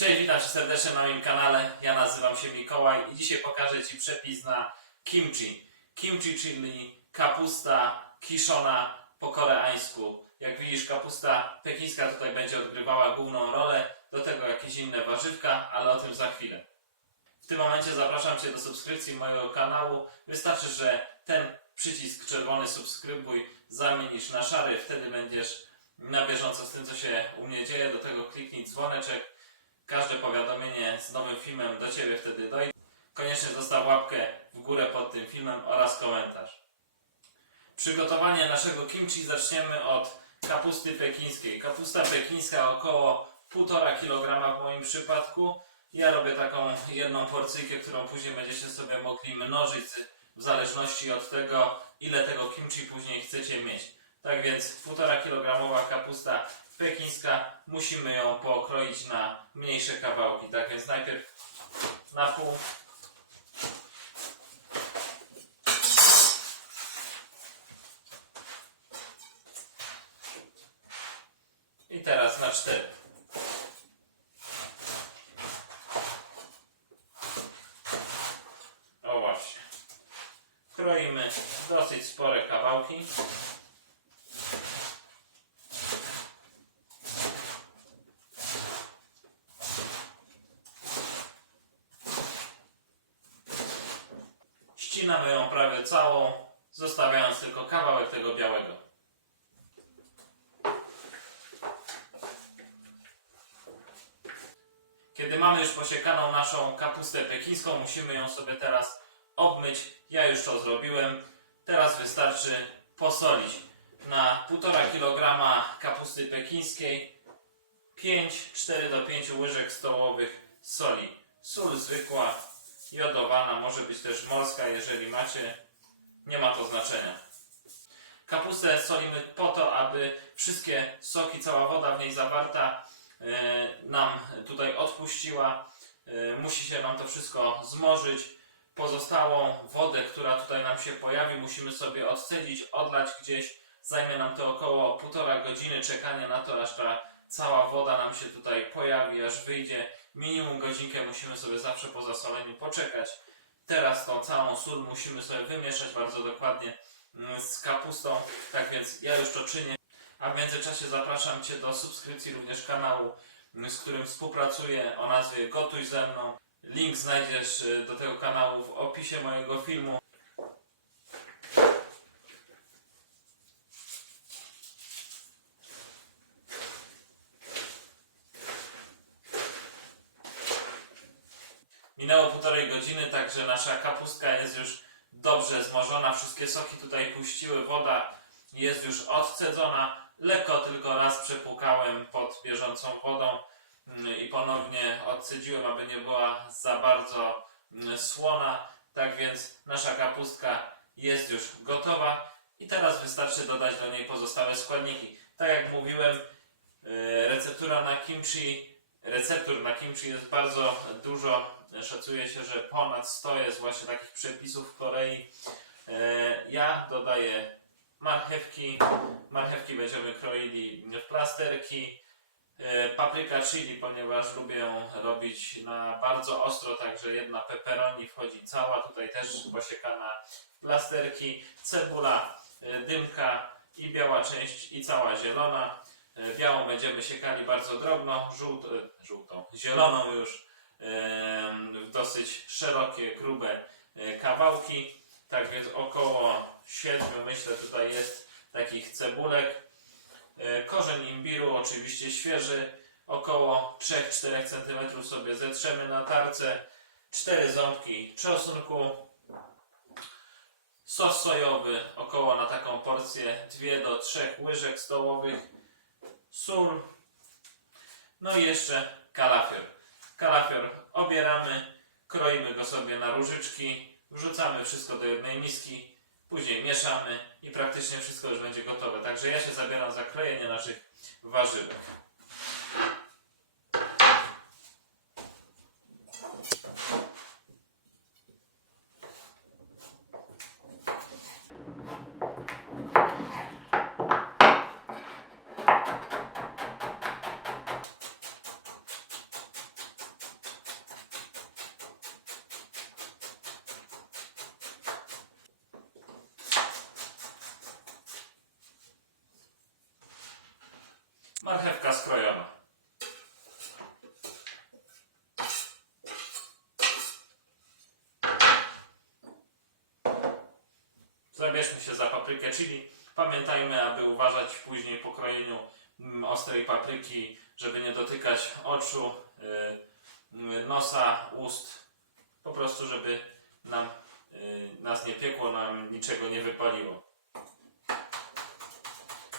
Cześć, witam Cię serdecznie na moim kanale. Ja nazywam się Mikołaj i dzisiaj pokażę Ci przepis na kimchi. Kimchi, czyli kapusta kiszona po koreańsku. Jak widzisz, kapusta pekińska tutaj będzie odgrywała główną rolę, do tego jakieś inne warzywka, ale o tym za chwilę. W tym momencie zapraszam Cię do subskrypcji mojego kanału. Wystarczy, że ten przycisk czerwony subskrybuj zamienisz na szary, wtedy będziesz na bieżąco z tym, co się u mnie dzieje. Do tego kliknij dzwoneczek. Każde powiadomienie z nowym filmem do Ciebie wtedy dojdzie. Koniecznie zostaw łapkę w górę pod tym filmem oraz komentarz. Przygotowanie naszego kimchi zaczniemy od kapusty pekińskiej. Kapusta pekińska około 1,5 kg w moim przypadku. Ja robię taką jedną porcyjkę, którą później będziecie sobie mogli mnożyć w zależności od tego, ile tego kimchi później chcecie mieć. Tak więc 1,5 kg kapusta pekińska, musimy ją pokroić na mniejsze kawałki. Tak więc najpierw na pół. I teraz na cztery. O właśnie. Kroimy dosyć spore kawałki. Ścinamy ją prawie całą, zostawiając tylko kawałek tego białego. Kiedy mamy już posiekaną naszą kapustę pekińską, musimy ją sobie teraz obmyć. Ja już to zrobiłem. Teraz wystarczy posolić. Na 1,5 kg kapusty pekińskiej 5, 4 do 5 łyżek stołowych soli. Sól zwykła, jodowana, może być też morska, jeżeli macie, nie ma to znaczenia. Kapustę solimy po to, aby wszystkie soki, cała woda w niej zawarta e, nam tutaj odpuściła. E, musi się nam to wszystko zmorzyć. Pozostałą wodę, która tutaj nam się pojawi, musimy sobie odcedzić, odlać gdzieś. Zajmie nam to około półtora godziny czekania na to, aż ta cała woda nam się tutaj pojawi, aż wyjdzie. Minimum godzinkę musimy sobie zawsze po zasoleniu poczekać. Teraz tą całą sól musimy sobie wymieszać bardzo dokładnie mm, z kapustą. Tak więc ja już to czynię. A w międzyczasie zapraszam Cię do subskrypcji również kanału, mm, z którym współpracuję o nazwie Gotuj ze mną. Link znajdziesz y, do tego kanału w opisie mojego filmu. Minęło półtorej godziny, także nasza kapustka jest już dobrze zmożona. Wszystkie soki tutaj puściły, woda jest już odcedzona. Lekko tylko raz przepłukałem pod bieżącą wodą mm, i ponownie odcedziłem, aby nie była za bardzo mm, słona. Tak więc nasza kapustka jest już gotowa i teraz wystarczy dodać do niej pozostałe składniki. Tak jak mówiłem, yy, receptura na kimchi, receptur na kimchi jest bardzo dużo. Szacuje się, że ponad 100 jest właśnie takich przepisów w Korei. E, Ja dodaję marchewki. Marchewki będziemy kroili w plasterki. E, Papryka chili, ponieważ lubię ją robić na bardzo ostro, także jedna pepperoni wchodzi cała, tutaj też posiekana w plasterki. Cebula, e, dymka i biała część i cała zielona. Białą będziemy siekali bardzo drobno, żółt, żółtą, zieloną już w dosyć szerokie, grube e, kawałki. Tak więc około 7 myślę tutaj jest takich cebulek. E, Korzeń imbiru oczywiście świeży, około 3-4 cm sobie zetrzemy na tarce. 4 ząbki czosnku. Sos sojowy około na taką porcję 2 do 3 łyżek stołowych. Sól. No i jeszcze kalafior. Kalafior obieramy, kroimy go sobie na różyczki, wrzucamy wszystko do jednej miski, później mieszamy i praktycznie wszystko już będzie gotowe. Także ja się zabieram za krojenie naszych warzywek. Zabierzmy się za paprykę chili. Pamiętajmy, aby uważać później po krojeniu mm, ostrej papryki, żeby nie dotykać oczu, y, y, nosa, ust. Po prostu, żeby nam, y, nas nie piekło, nam niczego nie wypaliło.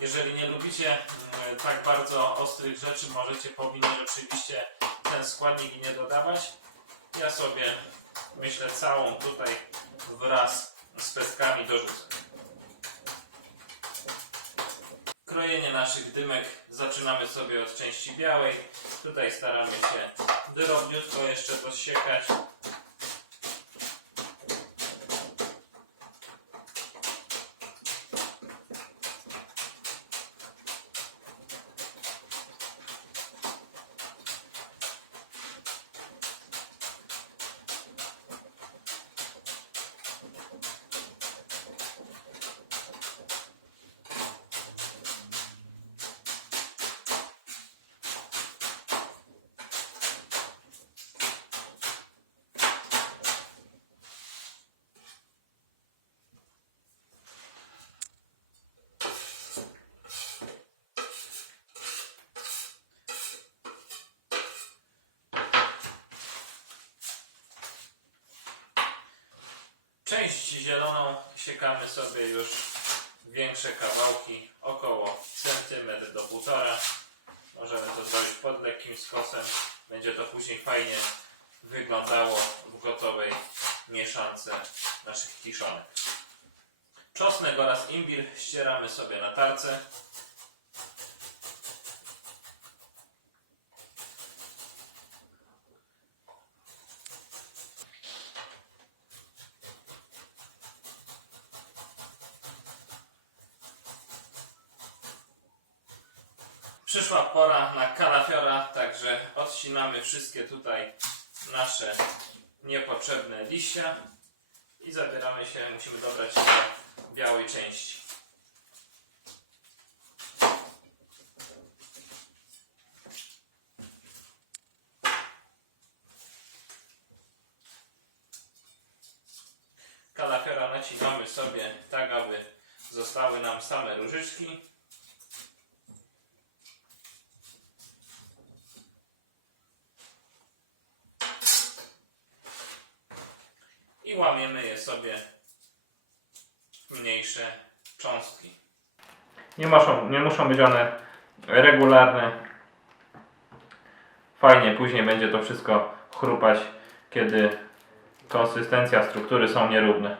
Jeżeli nie lubicie mm, tak bardzo ostrych rzeczy, możecie powinni oczywiście ten składnik nie dodawać. Ja sobie myślę całą tutaj wraz z pestkami dorzucę. Krojenie naszych dymek zaczynamy sobie od części białej. Tutaj staramy się drobniutko jeszcze posiekać. Część zieloną siekamy sobie już większe kawałki, około centymetr do półtora. Możemy to zrobić pod lekkim skosem. Będzie to później fajnie wyglądało w gotowej mieszance naszych kiszonek. Czosnek oraz imbir ścieramy sobie na tarce. Przyszła pora na kalafiora, także odcinamy wszystkie tutaj nasze niepotrzebne liścia i zabieramy się, musimy dobrać się do białej części. Kalafiora nacinamy sobie tak, aby zostały nam same różyczki. I łamiemy je sobie w mniejsze cząstki. Nie muszą, nie muszą być one regularne. Fajnie później będzie to wszystko chrupać, kiedy konsystencja, struktury są nierówne.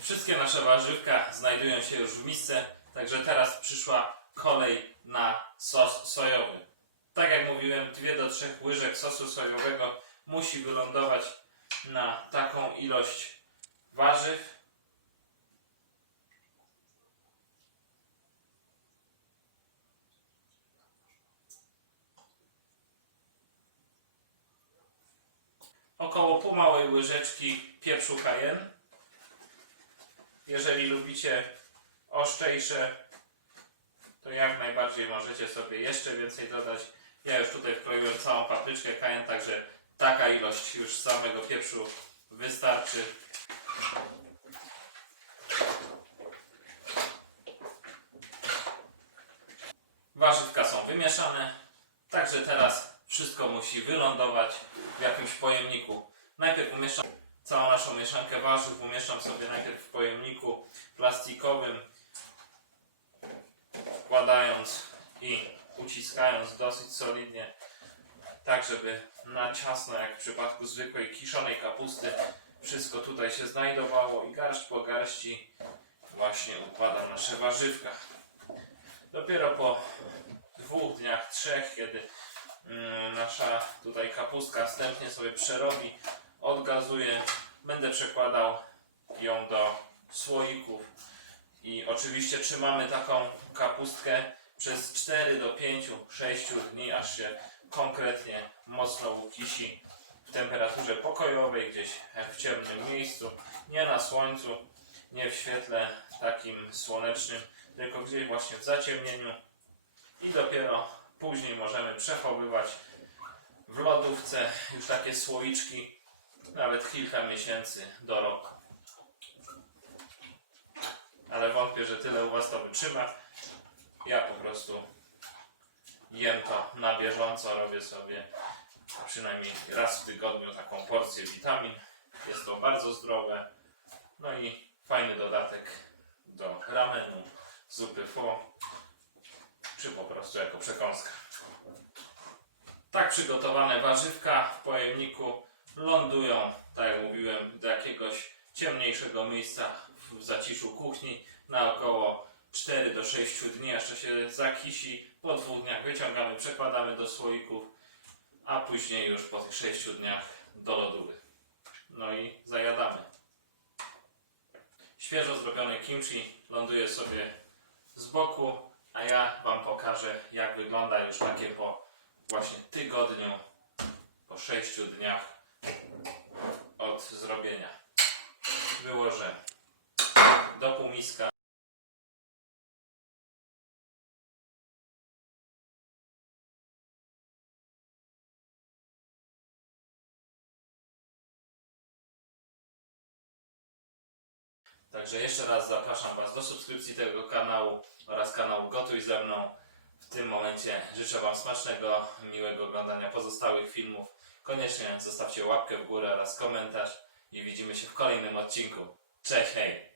Wszystkie nasze warzywka znajdują się już w misce, także teraz przyszła kolej na sos sojowy. Tak jak mówiłem, 2 do 3 łyżek sosu sojowego musi wylądować na taką ilość warzyw. Około pół małej łyżeczki pieprzu cayenne. Jeżeli lubicie ostrzejsze, to jak najbardziej możecie sobie jeszcze więcej dodać. Ja już tutaj wkroiłem całą papryczkę cayenne, także taka ilość już samego pieprzu wystarczy. Warzywka są wymieszane, także teraz wszystko musi wylądować w jakimś pojemniku. Najpierw umieszczam całą naszą mieszankę warzyw, umieszczam sobie najpierw w pojemniku plastikowym, wkładając i uciskając dosyć solidnie, tak żeby na ciasno, jak w przypadku zwykłej kiszonej kapusty, wszystko tutaj się znajdowało i garść po garści właśnie układam nasze warzywka. Dopiero po dwóch dniach, trzech, kiedy mm, nasza tutaj kapustka wstępnie sobie przerobi, odgazuję, będę przekładał ją do słoików i oczywiście trzymamy taką kapustkę przez 4 do 5, 6 dni, aż się konkretnie mocno ukisi. w temperaturze pokojowej, gdzieś w ciemnym miejscu, nie na słońcu, nie w świetle takim słonecznym, tylko gdzieś właśnie w zaciemnieniu i dopiero później możemy przechowywać w lodówce już takie słoiczki nawet kilka miesięcy do roku. Że tyle u Was to wytrzyma. Ja po prostu jem to na bieżąco, robię sobie przynajmniej raz w tygodniu taką porcję witamin. Jest to bardzo zdrowe. No i fajny dodatek do ramenu, zupy pho, czy po prostu jako przekąska. Tak przygotowane warzywka w pojemniku lądują, tak jak mówiłem, do jakiegoś ciemniejszego miejsca w zaciszu kuchni na około 4 do 6 dni, jeszcze się zakisi. Po dwóch dniach wyciągamy, przekładamy do słoików, a później już po tych 6 dniach do lodówy. No i zajadamy. Świeżo zrobione kimchi ląduje sobie z boku, a ja Wam pokażę, jak wygląda już takie po właśnie tygodniu, po 6 dniach od zrobienia. Wyłożę do półmiska. Także jeszcze raz zapraszam Was do subskrypcji tego kanału oraz kanału Gotuj ze mną. W tym momencie życzę Wam smacznego, miłego oglądania pozostałych filmów. Koniecznie zostawcie łapkę w górę oraz komentarz i widzimy się w kolejnym odcinku. Cześć, hej!